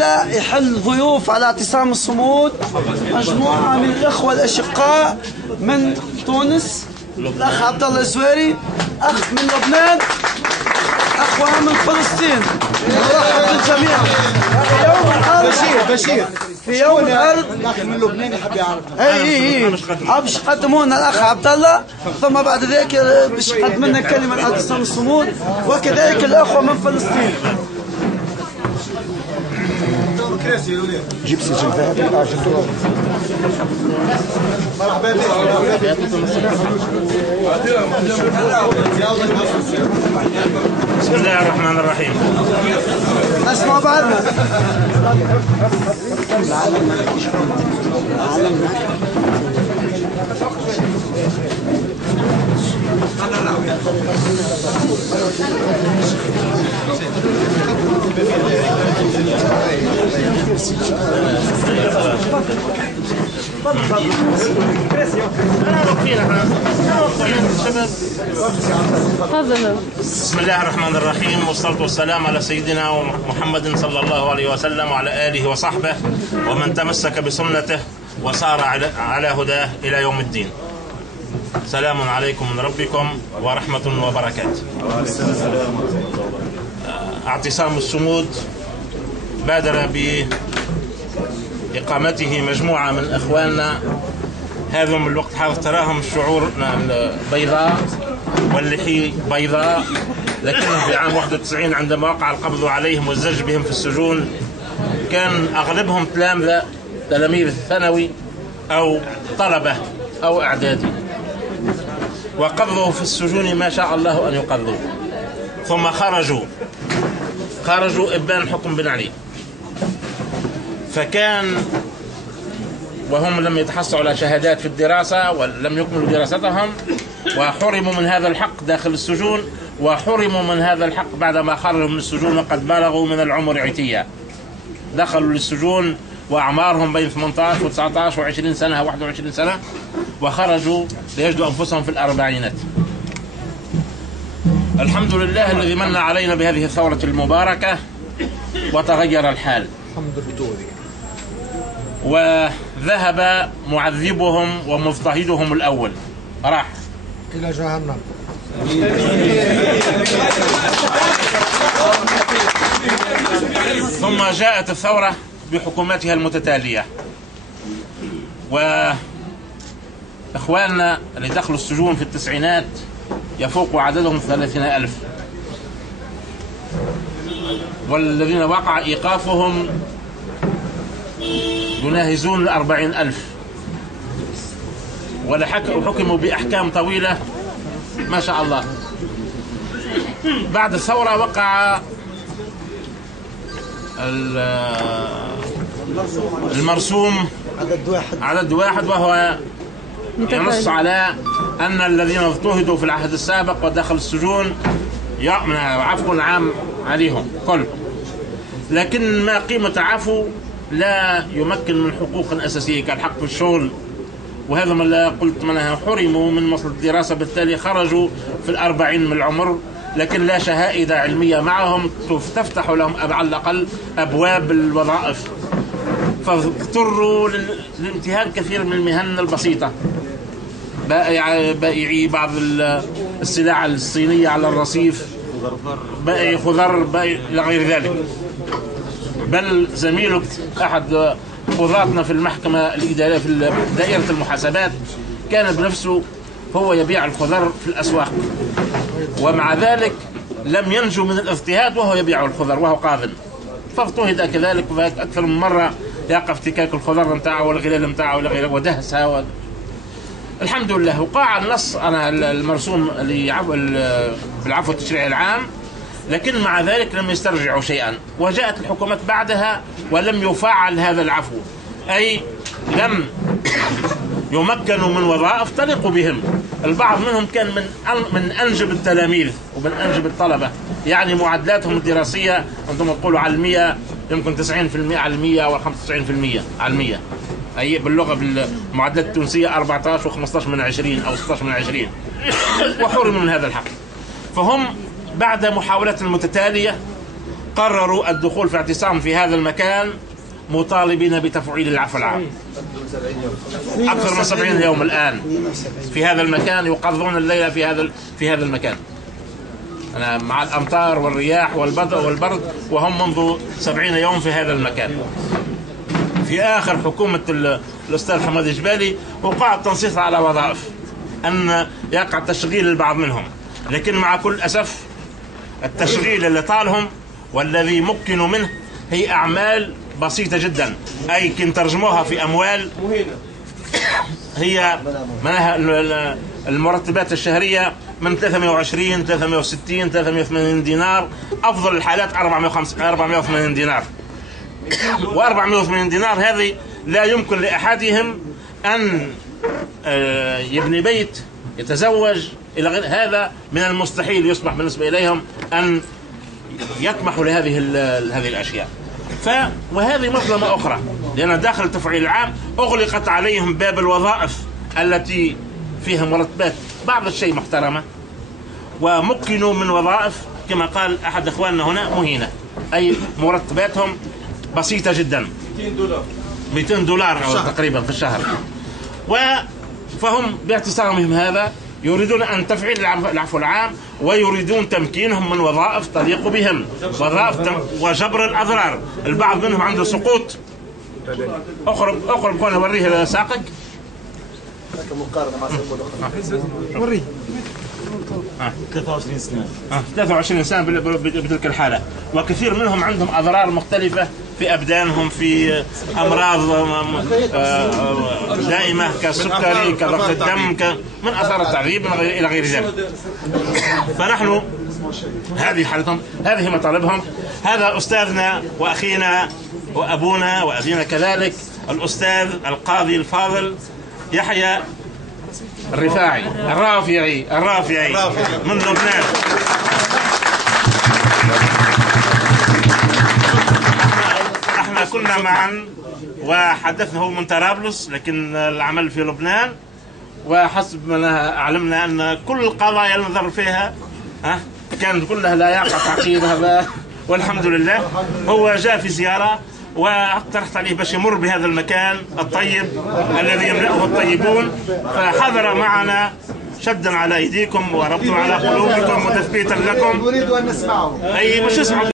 الليلة يحل ضيوف على اعتصام الصمود مجموعة من الإخوة الأشقاء من تونس، الأخ عبد الله الزويري، أخ من لبنان، أخوة من فلسطين. نرحب بالجميع. في يوم الأرض بشير في يوم الأرض الأخ من لبنان يحب يعرف. اي باش يقدموا لنا الأخ عبد الله، ثم بعد ذلك باش يقدم لنا كلمة عن اعتصام الصمود، وكذلك الأخوة من فلسطين. جيب سجل ذهبي. مرحبا بك. بسم الله الرحمن الرحيم. اسمع بعدنا. بسم الله الرحمن الرحيم، والصلاة والسلام على سيدنا محمد صلى الله عليه وسلم وعلى آله وصحبه ومن تمسك بسنته وسار على هداه إلى يوم الدين. سلام عليكم من ربكم ورحمة وبركاته. اعتصام الصمود بادر بإقامته مجموعة من إخواننا هذا من الوقت حاضر تراهم الشعور بيضاء واللحي بيضاء، لكنهم في عام 91 عندما وقع القبض عليهم والزج بهم في السجون كان أغلبهم تلاميذ ثانوي أو طلبة أو إعدادي، وقضوا في السجون ما شاء الله أن يقضوا، ثم خرجوا إبان حكم بن علي، فكان وهم لم يتحصلوا على شهادات في الدراسة ولم يكملوا دراستهم، وحرموا من هذا الحق داخل السجون، وحرموا من هذا الحق بعدما خرجوا من السجون وقد بلغوا من العمر عتية. دخلوا للسجون وأعمارهم بين 18 و19 و20 سنة و21 سنة، وخرجوا ليجدوا أنفسهم في الأربعينات. الحمد لله الذي من علينا بهذه الثورة المباركة وتغير الحال، وذهب معذبهم ومضطهدهم الأول، راح إلى جهنم. ثم جاءت الثورة بحكوماتها المتتالية، وإخواننا اللي دخلوا السجون في التسعينات يفوق عددهم 30,000، والذين وقع إيقافهم يناهزون 40,000، وحكموا بأحكام طويلة ما شاء الله. بعد الثورة وقع المرسوم عدد واحد، وهو ينص على أن الذين اضطهدوا في العهد السابق ودخلوا السجون عفو عام عليهم كل، لكن ما قيمة عفو لا يمكن من حقوق أساسية كالحق في الشغل، وهذا ما لا قلت منها حرموا من مصر الدراسة، بالتالي خرجوا في 40 من العمر، لكن لا شهادة علمية معهم تفتح لهم على الأقل أبواب الوظائف، فاضطروا لانتهاك كثير من المهن البسيطة، بائعي بعض السلع الصينية على الرصيف، بائعي خضر، إلى غير ذلك. بل زميلك أحد قضاتنا في المحكمة الإدارية في دائرة المحاسبات كان بنفسه هو يبيع الخضر في الأسواق، ومع ذلك لم ينجو من الاضطهاد وهو يبيع الخضر وهو قاضٍ، فاضطهد كذلك أكثر من مرة يقف افتكاك الخضر متاعه والغلال متاعه ودهسها الحمد لله. وقع النص أنا المرسوم بالعفو التشريعي العام، لكن مع ذلك لم يسترجعوا شيئا، وجاءت الحكومات بعدها ولم يفعل هذا العفو، أي لم يمكنوا من وظائف تليق بهم. البعض منهم كان من أنجب التلاميذ ومن أنجب الطلبة، يعني معدلاتهم الدراسية عندما تقولوا علمية يمكن 90% علمية و 95% علمية، أي باللغة بالمعدلات التونسية 14 و15 من 20 أو 16 من 20، وحرموا من هذا الحق. فهم بعد محاولات متتالية قرروا الدخول في اعتصام في هذا المكان مطالبين بتفعيل العفو العام. أكثر من 70 يوم الآن في هذا المكان، يقضون الليلة في هذا المكان. أنا مع الأمطار والرياح والبرد وهم منذ 70 يوم في هذا المكان. في آخر حكومة الأستاذ حماد الجبالي وقع التنصيص على وظائف أن يقع تشغيل البعض منهم، لكن مع كل أسف التشغيل اللي طالهم والذي مكنوا منه هي أعمال بسيطة جدا، أي كن ترجموها في أموال هي المرتبات الشهرية من 320 360 380 دينار، أفضل الحالات 480 دينار. و480 دينار هذه لا يمكن لأحدهم أن يبني بيت، يتزوج إلى غير هذا. من المستحيل يصبح بالنسبة إليهم أن يطمحوا لهذه الأشياء. وهذه مظلمة أخرى، لأن داخل التفعيل العام أغلقت عليهم باب الوظائف التي فيها مرتبات بعض الشيء محترمة، ومكنوا من وظائف كما قال أحد إخواننا هنا مهينة، أي مرتباتهم بسيطة جدا، 200 دولار أو تقريبا في الشهر. فهم باعتصامهم هذا يريدون أن تفعيل العفو العام، ويريدون تمكينهم من وظائف تليق بهم، وظائف وجبر الأضرار. البعض منهم عنده سقوط. أقرب كون أوريه ساقك. وري 23 سنة بتلك الحالة، وكثير منهم عندهم أضرار مختلفة في أبدانهم، في أمراض دائمة كالسكري كضغط الدم من أثار التعذيب إلى غير ذلك. فنحن هذه حالتهم، هذه مطالبهم. هذا أستاذنا وأخينا وأبونا وأخينا كذلك الأستاذ القاضي الفاضل يحيى الرافعي من لبنان. احنا كنا معا وحدثنا، هو من طرابلس لكن العمل في لبنان، وحسب ما اعلمنا ان كل القضايا اللي نظر فيها كانت كلها لا يقع تعقيدها، والحمد لله. هو جاء في زيارة واقترحت عليه باش يمر بهذا المكان الطيب الذي يملأه الطيبون، فحضر معنا شدا على ايديكم وربطا على قلوبكم وتثبيتا لكم. نريد ان نسمعه. اي مش اسمعوا.